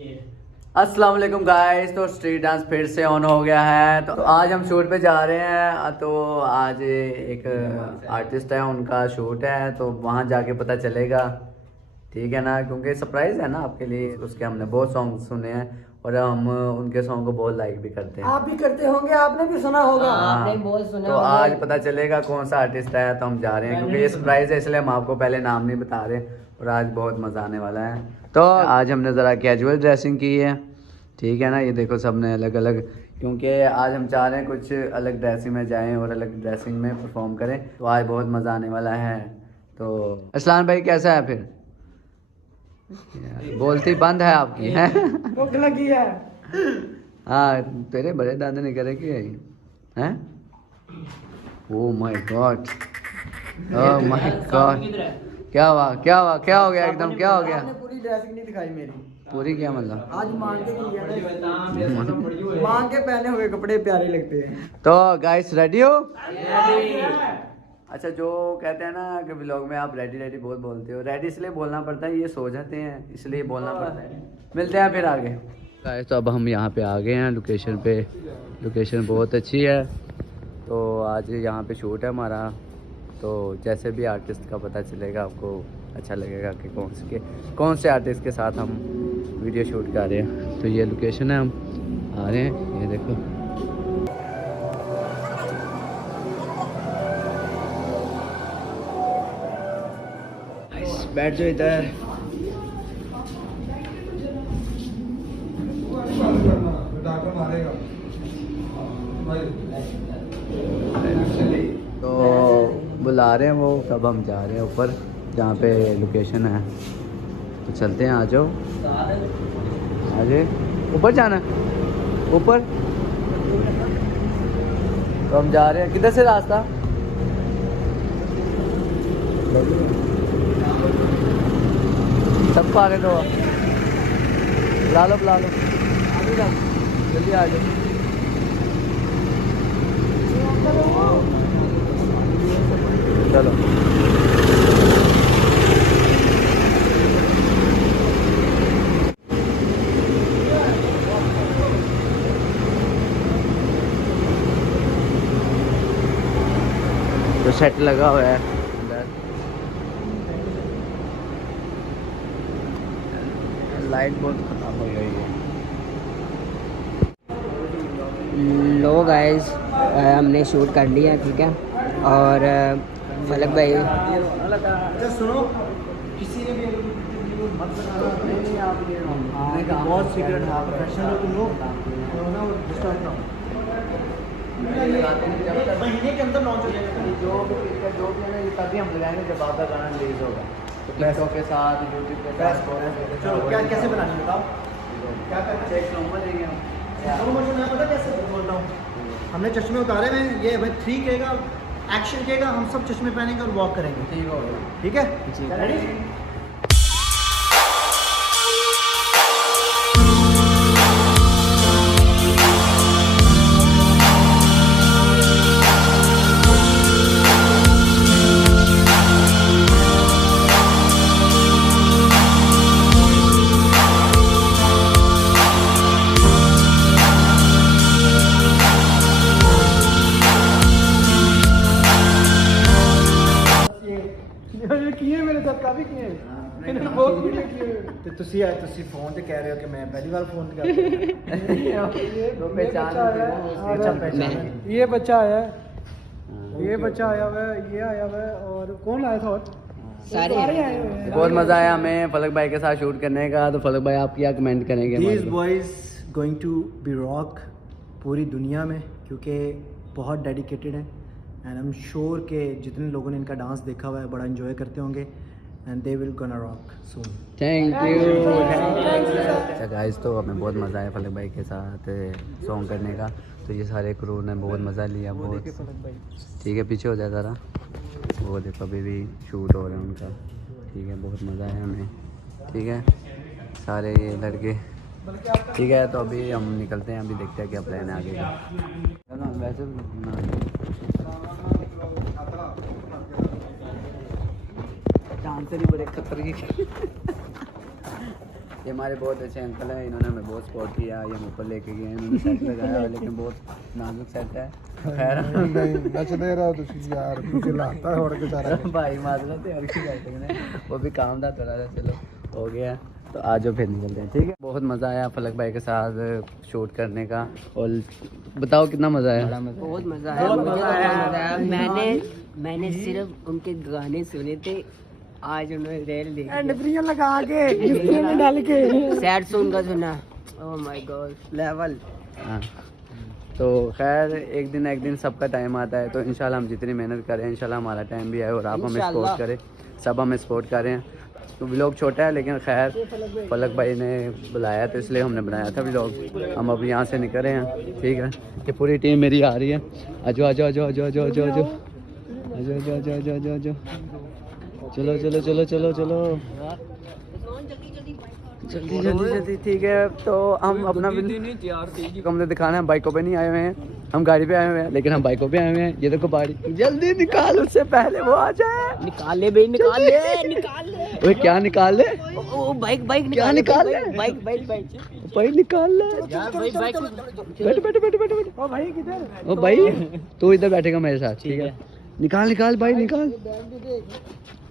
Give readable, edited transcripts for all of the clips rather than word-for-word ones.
अस्सलाम वालेकुम गाइस। तो स्ट्रीट डांस फिर से ऑन हो गया है। तो आज हम शूट पे जा रहे हैं। तो आज एक आर्टिस्ट है, उनका शूट है, तो वहाँ जाके पता चलेगा, ठीक है ना, क्योंकि सरप्राइज है ना आपके लिए। उसके हमने बहुत सॉन्ग सुने हैं और हम उनके सॉन्ग को बहुत लाइक भी करते हैं। आप भी करते होंगे, आपने भी सुना होगा। आपने बहुत सुना। तो आज पता चलेगा कौन सा आर्टिस्ट है, तो हम जा रहे हैं क्योंकि ये सरप्राइज है, इसलिए हम आपको पहले नाम नहीं बता रहे। और आज बहुत मज़ा आने वाला है। तो आज हमने ज़रा कैजुअल ड्रेसिंग की है, ठीक है ना। ये देखो सबने अलग अलग, क्योंकि आज हम चाह रहे हैं कुछ अलग ड्रेसिंग में जाएं और अलग ड्रेसिंग में परफॉर्म करें। तो आज बहुत मज़ा आने वाला है। तो असलान भाई कैसा है फिर? बोलती बंद है आपकी है। भूख लगी है। हाँ, तेरे बड़े दादा ने करे कि हैं? Oh my God, oh my God, क्या हुआ क्या हुआ क्या हो गया एकदम, क्या हो गया? आपने पूरी ड्रेसिंग नहीं दिखाई मेरी। पूरी क्या मतलब? आज मांग के की है ना, मांग के पहने हुए कपड़े प्यारे लगते हैं। तो गाइस रेडी हो? अच्छा, जो कहते हैं ना कि व्लॉग में आप रेडी रेडी बहुत बोलते हो, रेडी इसलिए बोलना पड़ता है, ये सो जाते हैं इसलिए बोलना पड़ता है। मिलते हैं फिर आगे। गाइस तो अब हम यहाँ पे आ गए हैं लोकेशन पे। लोकेशन बहुत अच्छी है। तो आज यहाँ पे शूट है हमारा। तो जैसे भी आर्टिस्ट का पता चलेगा आपको अच्छा लगेगा कि कौन से आर्टिस्ट के साथ हम वीडियो शूट कर रहे हैं। तो ये लोकेशन है, हम आ रहे हैं, ये देखो। बैठ जाओ इधर। तो बुला रहे हैं वो, तब हम जा रहे हैं ऊपर जहाँ पे लोकेशन है। तो चलते हैं, आ जाओ आ जाए। ऊपर जाना है, ऊपर। तो हम जा रहे हैं, किधर से रास्ता? सबको आगे दो, बुला लो बुला लो, जल्दी आ जाओ। चलो तो सेट लगा हुआ है अंदर। लाइट बहुत खराब हो गई है। लो गाइस, हमने शूट कर लिया, ठीक है। और फलक भाई सुनो, किसी ने भी मत बनाना, बहुत सीक्रेट है, प्रोफेशनल हो तुम लोग, डिस्टर्ब ना हो। महीने के अंदर लॉन्च हो जाएगा। जो भी है ना, ये तभी हम लगाएंगे जब आपका गाना रिलीज होगा। तो टिकटॉक के साथ, यूट्यूब के साथ। चलो क्या कैसे बनानी बताओ, क्या करना है? एक नंबर देंगे हम। चलो मुझे मैं पता कैसे बोल रहा हूँ। हमने चश्मे उतारे हुए हैं, ये भाई 3 कहेगा, एक्शन कहेगा, हम सब चश्मे पहनेंगे और वॉक करेंगे। ठीक हो गया, ठीक है, रेडी? किए मेरे साथ काफी किए, इन्होंने बहुत वीडियो किए। तो ਤੁਸੀਂ ਫੋਨ ਤੇ ਕਹਿ ਰਹੇ ਹੋ ਕਿ मैं पहली बार फोन कर रहा हूं। तो पहचान अच्छा पहचान। ये बच्चा आया है, ये बच्चा आया हुआ है, ये आया हुआ है, और कौन आया था? और सारे आए हुए हैं। बहुत मज़ा आया हमें फलक भाई के साथ शूट करने का। तो फलक भाई आप क्या कमेंट करेंगे? These boys going to be rock पूरी दुनिया में, क्योंकि बहुत डेडिकेटेड हैं। एंड आई एम श्योर कि जितने लोगों ने इनका डांस देखा हुआ है बड़ा एंजॉय करते होंगे, and they will gonna rock soon. Thank you. अच्छा गाइस, तो हमें बहुत मज़ा आया फलक भाई के साथ सॉन्ग करने का। तो ये सारे क्रू ने बहुत मज़ा लिया, बहुत। ठीक है, पीछे हो जाए ज़रा। वो देखो अभी भी शूट हो रहे हैं उनका, ठीक है। बहुत मज़ा आया हमें, ठीक है, सारे ये लड़के, ठीक है। तो अभी हम निकलते हैं, अभी देखते हैं क्या प्लान है आगे का। वैसे जानते नहीं, बड़े खतरनाक। ये हमारे बहुत अच्छे अंकल हैं, इन्होंने हमें बहुत सपोर्ट किया, ये हम ऊपर लेके गए, इन्होंने सेट लगाया लेकिन बहुत नाजुक सेट है। खैर नच दे रहा तुम यार, पीछे लाता है और के सारा भाई माजरत है, और की बैठे ने वो भी काम था थोड़ा सा, चलो हो गया। तो आज जो फिर निकलते हैं, ठीक है। बहुत मज़ा आया फलक भाई के साथ शूट करने का। और बताओ कितना मज़ा आया? बहुत मज़ा आया, बहुत आया। मैंने सिर्फ उनके गाने सुने थे, आज उन्होंने रेल देखी लगा के डाल के सैड सॉन्ग का सुना। Oh my God level. हाँ, तो खैर एक दिन सबका टाइम आता है, तो इंशाल्लाह हम जितनी मेहनत करें इंशाल्लाह हमारा टाइम भी आए और आप हमें सपोर्ट करें, सब हमें सपोर्ट करें। तो व्लॉग छोटा है लेकिन खैर फलक भाई ने बुलाया तो इसलिए हमने बनाया था व्लॉग। हम अब यहाँ से निकल रहे हैं, ठीक है। ये पूरी टीम मेरी आ रही है, आजो आजो आजो आजो आजो आजो आजो आजो आजो आजो आजो आजो आजो चलो चलो चलो चलो चलो जल्दी जल्दी जल्दी, ठीक है। तो हम अपना हमने दिखाना है, बाइकों पे नहीं आए हुए हैं, हम गाड़ी पे आए हुए हैं, लेकिन हम बाइकों पे आए हुए हैं। ये देखो बाड़ी, जल्दी निकाल उससे पहले वो आ जाए। निकाल ले भाई, निकाल ले निकाल ले। ओए क्या निकाल ले? ओ बाइक बाइक क्या निकाल ले? बाइक बाइक बाइक भाई निकाल ले यार, भाई बाइक बैठ बैठ बैठ बैठ बैठ। ओ भाई किधर? ओ भाई तू इधर बैठेगा मेरे साथ, ठीक है। निकाल निकाल भाई निकाल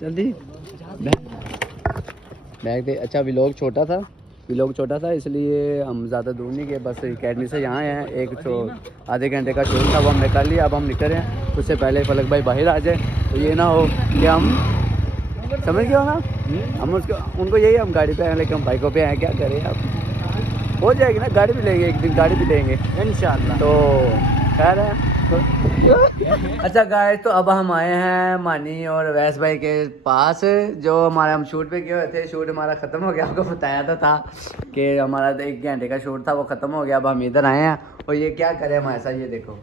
जल्दी बैग दे। अच्छा व्लॉग छोटा था इसलिए हम ज़्यादा दूर नहीं गए, बस अकेडमी से यहाँ हैं। एक तो आधे घंटे का शूट था वो हमने कर लिया, अब हम निकल रहे हैं। उससे पहले फलक भाई बाहर आ जाए, तो ये ना हो कि हम समझ गए हो ना, हम उनको यही हम गाड़ी पे आए लेकिन हम बाइकों पे आए, क्या करें अब हो जाएगी ना, गाड़ी भी लेंगे एक दिन, गाड़ी भी लेंगे इंशाल्लाह। तो खैर है। अच्छा गाइस, तो अब हम आए हैं मानी और वैस भाई के पास, जो हमारे हम शूट पे किए हुए थे। शूट हमारा ख़त्म हो गया, आपको बताया तो था कि हमारा 1 घंटे का शूट था, वो ख़त्म हो गया। अब हम इधर आए हैं और ये क्या करें हमारे साथ, ये देखो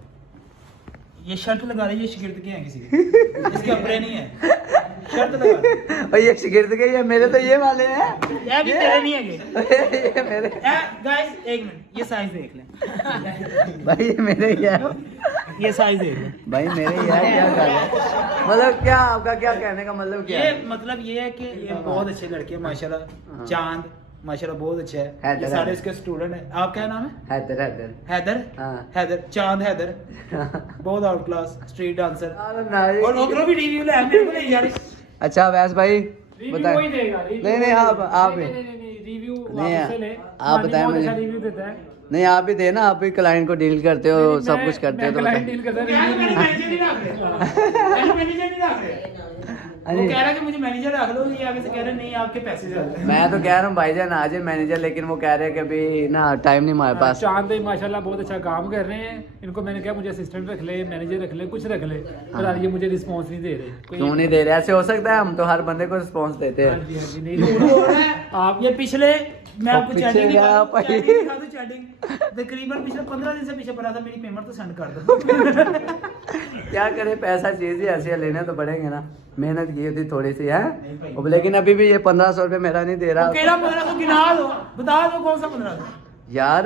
ये शर्ट लगा रही है, शिगिर्द के हैं किसी के, इसके अपने नहीं है, शर्ट लगा। और ये शिगिर्द के, ये मेरे तो ये वाले हैं, ये भी तेरे नहीं है ये मेरे। गाइस एक मिनट, ये साइज देख लें भाई ये मेरे ही है, ये साइज देख लें भाई मेरे ही है। क्या कर रहे हैं, मतलब क्या आपका क्या कहने का मतलब क्या ये है? मतलब ये है कि ये बहुत अच्छे लड़के हैं माशाल्लाह। चांद माशाल्लाह बहुत अच्छा है, हैदर, ये सारे हैदर। इसके स्टूडेंट हैं। आप क्या नाम है? हैदर हैदर हैदर। हाँ। हैदर, चांद हैदर, बहुत आउट क्लास स्ट्रीट डांसर। नहीं। और ओकरो भी रिव्यू ले, मेरे को नहीं यार। अच्छा वैस भाई रिव्यू बताए। वही देगा, नहीं आप रिव्यू नहीं, वापस से ले। आप बताएं मुझे। रिव्यू देता है। नहीं आप भी देना, आप भी क्लाइंट को डील करते हो, सब कुछ करते हो, तो क्लाइंट बताइए। डील करता है, रिव्यू मैनेजर नहीं रख रहे, मैनेजर नहीं रख रहे। वो कह रहा है कि मुझे मैनेजर रख लो, ये आगे से कह रहे हैं नहीं आपके पैसे ज्यादा हैं। मैं तो कह रहा हूँ भाईजान आ जाए मैनेजर, लेकिन वो कह रहे हैं कि अभी ना टाइम नहीं हमारे पास। चांद भाई माशाल्लाह बहुत अच्छा काम कर रहे हैं। इनको मैंने कहा मुझे असिस्टेंट रख ले, मैनेजर रख ले, कुछ रख ले, पर ये मुझे रिस्पांस नहीं दे रहे। क्यों नहीं दे रहे? ऐसे हो सकता है, हम तो हर बंदे को रिस्पॉन्स देते हाँ हैं। जी हाँ जी, नहीं आप ये पिछले मैं आपको पीछे चैटिंग गया दिखा भाई। दूं, चैटिंग तकरीबन पिछले 15 दिन से पीछे पड़ा था, मेरी पेमेंट तो सेंड कर दो। क्या करे, पैसा चीज ही ऐसी है, लेने तो पड़ेंगे ना, मेहनत की थी थोड़ी सी है। अब लेकिन अभी भी ये 1500 रुपये मेरा नहीं दे रहा। केड़ा 1500 गिना दो, बता दो कौन सा 1500। यार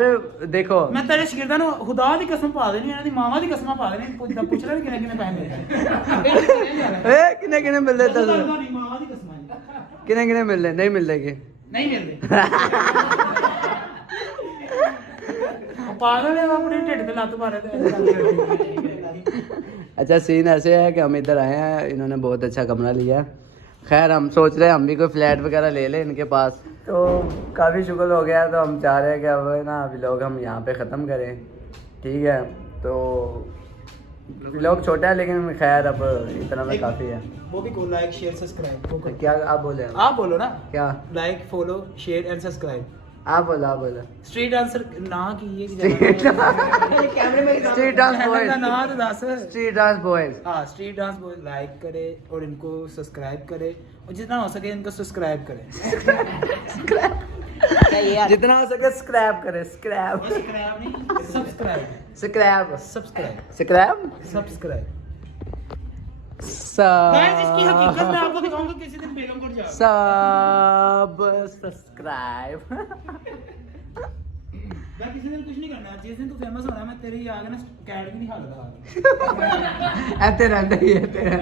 देखो मैं तेरे शिगिर्दा नु खुदा दी कसम पा देनी, इन्हां दी मामा दी कसम पा देनी, पूछ ले किने किने पैसे मिलदे। ए किने किने मिल रहे? मामा दी कसम है, किने किने मिल रहे? नहीं मिल रहे? नहीं मिलदे। पागल है वो, अपने ढिड पे लत मारे थे। अच्छा सीन ऐसे है कि हम इधर आए हैं, इन्होंने बहुत अच्छा कमरा लिया है। खैर हम सोच रहे हैं हम भी कोई फ्लैट वगैरह ले लें इनके पास। तो काफ़ी शुक्र हो गया, तो हम चाह रहे हैं कि अब ना व्लॉग हम यहाँ पे ख़त्म करें, ठीक है। तो व्लॉग छोटा है लेकिन खैर अब इतना में काफ़ी है। वो भी को लाइक शेयर सब्सक्राइब। क्या आप बोले? आप बोलो ना, क्या like follow share and subscribe. आप बोला स्ट्रीट डांसर ना की ये कैमरे में स्ट्रीट डांस बॉयज, ना तो दस स्ट्रीट डांस बॉयज। हाँ स्ट्रीट डांस बॉयज लाइक करे और इनको सब्सक्राइब करे, और जितना हो सके इनको सब्सक्राइब करे। जितना हो सके स्क्रैप करे, स्क्रैप सब्सक्राइब नहीं, subscribe scrap subscribe scrap subscribe. सब गाइस इसकी हकीकत मैं आपको दिखाऊंगा किसी दिन बेगमपुर जाओ। सब सब्सक्राइब। मैं किसी दिन कुछ नहीं करना, जिस दिन तू फेमस होना मैं तेरे ही आगे ना कैट भी नहीं खा लगा। ऐसे रहते ही है तेरे।